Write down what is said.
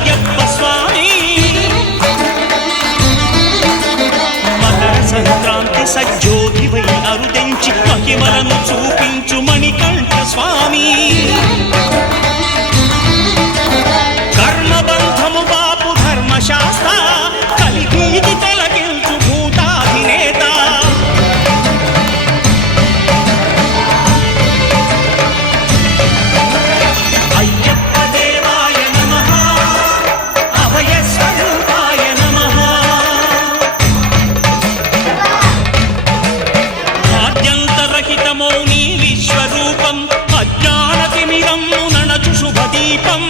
మెట్లపై అయ్యప్ప స్వామి. మకర సంక్రాంతి సజ్జోగివై అరుదించి మహిమలను చూపించు అలోకితమౌ నీ విశ్వరూపం అజ్ఞానతిమిరం నణచు శుభదీపం